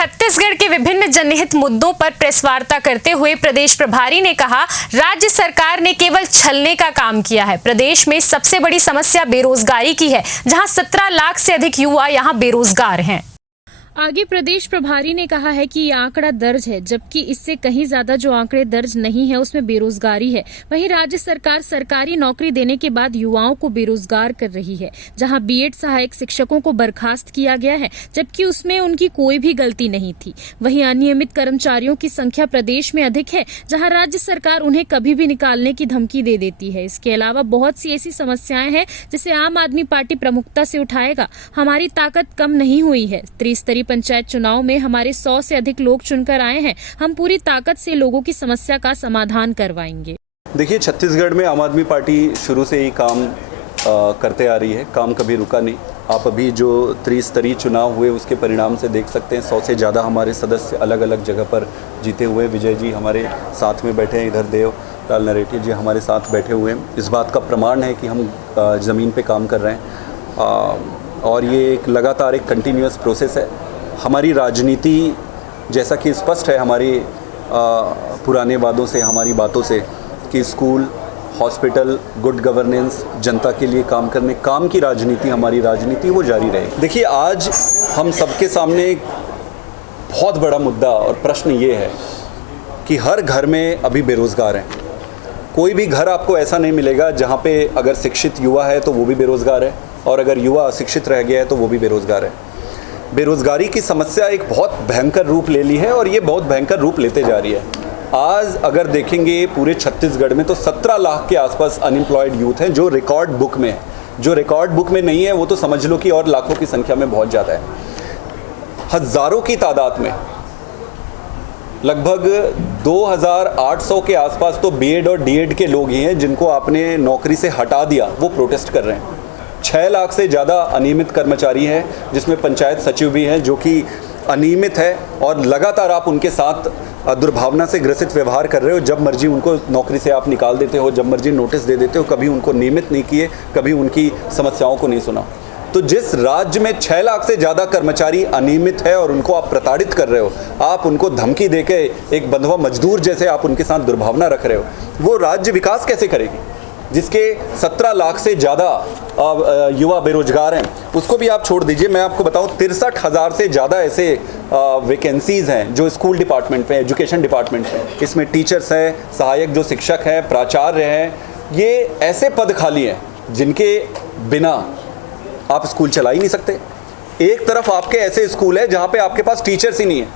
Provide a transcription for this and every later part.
छत्तीसगढ़ के विभिन्न जनहित मुद्दों पर प्रेस वार्ता करते हुए प्रदेश प्रभारी ने कहा, राज्य सरकार ने केवल छलने का काम किया है। प्रदेश में सबसे बड़ी समस्या बेरोजगारी की है, जहां 17 लाख से अधिक युवा यहां बेरोजगार हैं। आगे प्रदेश प्रभारी ने कहा है कि ये आंकड़ा दर्ज है, जबकि इससे कहीं ज्यादा जो आंकड़े दर्ज नहीं है उसमें बेरोजगारी है। वहीं राज्य सरकार सरकारी नौकरी देने के बाद युवाओं को बेरोजगार कर रही है। जहां बीएड सहायक शिक्षकों को बर्खास्त किया गया है, जबकि उसमें उनकी कोई भी गलती नहीं थी। वहीं अनियमित कर्मचारियों की संख्या प्रदेश में अधिक है, जहां राज्य सरकार उन्हें कभी भी निकालने की धमकी दे देती है। इसके अलावा बहुत सी ऐसी समस्याएं हैं जिसे आम आदमी पार्टी प्रमुखता से उठाएगा। हमारी ताकत कम नहीं हुई है। त्रिस्तरीय पंचायत चुनाव में हमारे 100 से अधिक लोग चुनकर आए हैं। हम पूरी ताकत से लोगों की समस्या का समाधान करवाएंगे। देखिए, छत्तीसगढ़ में आम आदमी पार्टी शुरू से ही काम करते आ रही है, काम कभी रुका नहीं। आप अभी जो त्रिस्तरीय चुनाव हुए उसके परिणाम से देख सकते हैं, 100 से ज़्यादा हमारे सदस्य अलग अलग जगह पर जीते हुए। विजय जी हमारे साथ में बैठे हैं, इधर देव लाल नरेठी जी हमारे साथ बैठे हुए हैं। इस बात का प्रमाण है कि हम ज़मीन पे काम कर रहे हैं और ये एक लगातार एक कंटिन्यूअस प्रोसेस है। हमारी राजनीति जैसा कि स्पष्ट है हमारी पुराने वादों से, हमारी बातों से, कि स्कूल, हॉस्पिटल, गुड गवर्नेंस, जनता के लिए काम करने, काम की राजनीति, हमारी राजनीति वो जारी रहे। देखिए, आज हम सबके सामने एक बहुत बड़ा मुद्दा और प्रश्न ये है कि हर घर में अभी बेरोज़गार हैं। कोई भी घर आपको ऐसा नहीं मिलेगा जहाँ पे अगर शिक्षित युवा है तो वो भी बेरोज़गार है, और अगर युवा अशिक्षित रह गया है तो वो भी बेरोज़गार है। बेरोज़गारी की समस्या एक बहुत भयंकर रूप ले ली है और ये बहुत भयंकर रूप लेते जा रही है। आज अगर देखेंगे पूरे छत्तीसगढ़ में तो 17 लाख के आसपास अनएम्प्लॉयड यूथ हैं, जो रिकॉर्ड बुक में है। जो रिकॉर्ड बुक में नहीं है वो तो समझ लो कि और लाखों की संख्या में बहुत ज़्यादा है। हज़ारों की तादाद में, लगभग 2800 के आसपास तो बीएड और डीएड के लोग ही हैं जिनको आपने नौकरी से हटा दिया, वो प्रोटेस्ट कर रहे हैं। 6 लाख से ज़्यादा अनियमित कर्मचारी हैं, जिसमें पंचायत सचिव भी हैं जो कि अनियमित है, और लगातार आप उनके साथ दुर्भावना से ग्रसित व्यवहार कर रहे हो। जब मर्जी उनको नौकरी से आप निकाल देते हो, जब मर्जी नोटिस दे देते हो, कभी उनको नियमित नहीं किए, कभी उनकी समस्याओं को नहीं सुना। तो जिस राज्य में 6 लाख से ज़्यादा कर्मचारी अनियमित है और उनको आप प्रताड़ित कर रहे हो, आप उनको धमकी देके एक बंधुआ मजदूर जैसे आप उनके साथ दुर्भावना रख रहे हो, वो राज्य विकास कैसे करेगी? जिसके 17 लाख से ज़्यादा युवा बेरोजगार हैं, उसको भी आप छोड़ दीजिए। मैं आपको बताऊं, 63,000 से ज़्यादा ऐसे वैकेंसीज़ हैं जो स्कूल डिपार्टमेंट में, एजुकेशन डिपार्टमेंट में। इसमें टीचर्स हैं, सहायक जो शिक्षक हैं, प्राचार्य हैं। ये ऐसे पद खाली हैं जिनके बिना आप स्कूल चला ही नहीं सकते। एक तरफ आपके ऐसे स्कूल है जहाँ पे आपके पास टीचर्स ही नहीं है,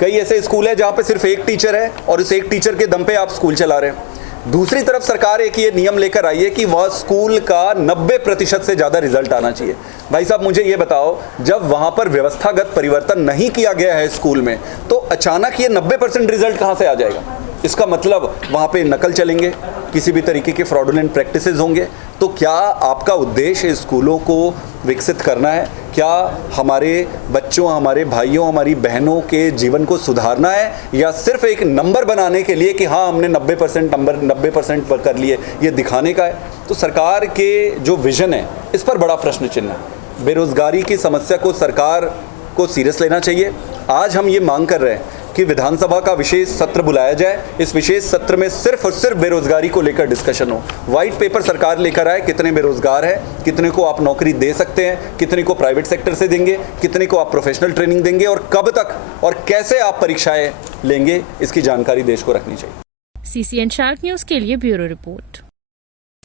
कई ऐसे स्कूल है जहाँ पे सिर्फ एक टीचर है और उस एक टीचर के दम पे आप स्कूल चला रहे हैं। दूसरी तरफ सरकार एक ये नियम लेकर आई है कि वह स्कूल का 90% से ज़्यादा रिजल्ट आना चाहिए। भाई साहब, मुझे ये बताओ, जब वहाँ पर व्यवस्थागत परिवर्तन नहीं किया गया है स्कूल में, तो अचानक ये 90% रिजल्ट कहाँ से आ जाएगा? इसका मतलब वहाँ पे नकल चलेंगे, किसी भी तरीके के फ्रॉडुलेंट प्रैक्टिसेस होंगे। तो क्या आपका उद्देश्य स्कूलों को विकसित करना है? क्या हमारे बच्चों, हमारे भाइयों, हमारी बहनों के जीवन को सुधारना है, या सिर्फ एक नंबर बनाने के लिए कि हाँ हमने 90% पर कर लिए, ये दिखाने का है? तो सरकार के जो विजन है, इस पर बड़ा प्रश्न चिन्ह है। बेरोजगारी की समस्या को सरकार को सीरियस लेना चाहिए। आज हम ये मांग कर रहे हैं कि विधानसभा का विशेष सत्र बुलाया जाए। इस विशेष सत्र में सिर्फ और सिर्फ बेरोजगारी को लेकर डिस्कशन हो। वाइट पेपर सरकार लेकर आए, कितने बेरोजगार हैं, कितने को आप नौकरी दे सकते हैं, कितने को प्राइवेट सेक्टर से देंगे, कितने को आप प्रोफेशनल ट्रेनिंग देंगे, और कब तक और कैसे आप परीक्षाएं लेंगे, इसकी जानकारी देश को रखनी चाहिए। CCN शार्क न्यूज़ के लिए ब्यूरो रिपोर्ट।